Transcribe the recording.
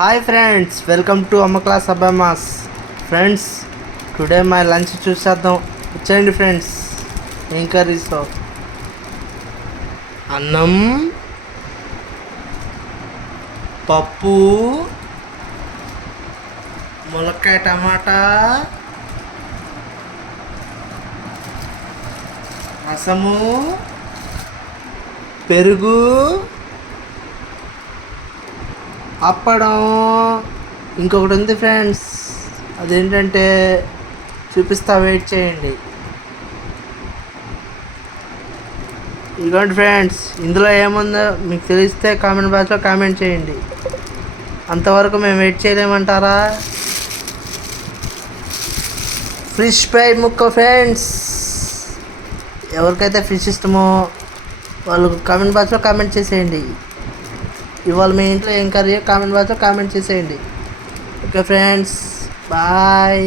Hi friends, welcome to అమ్మ class అబ్బామాస్. Friends, today my lunch చూసేద్దాం. వచ్చేయండి ఫ్రెండ్స్. ఏం కర్రీస్లో అన్నం, పప్పు, ములక్కాయ టమాటా, రసము, పెరుగు, అప్పడం. ఇంకొకటి ఉంది ఫ్రెండ్స్, అదేంటంటే చూపిస్తా, వెయిట్ చేయండి. ఇదిగోండి ఫ్రెండ్స్, ఇందులో ఏముందో మీకు తెలిస్తే కామెంట్ బాక్స్లో కామెంట్ చేయండి. అంతవరకు మేము వెయిట్ చేయలేమంటారా? ఫిష్ ఫ్రై ముక్క ఫ్రెండ్స్. ఎవరికైతే ఫిష్ ఇష్టమో వాళ్ళు కామెంట్ బాక్స్లో కామెంట్ చేసేయండి. ఇవాళ మీ ఇంట్లో ఏం కర్రీ కామెంట్ బాక్స్లో కామెంట్ చేసేయండి. Okay friends, bye.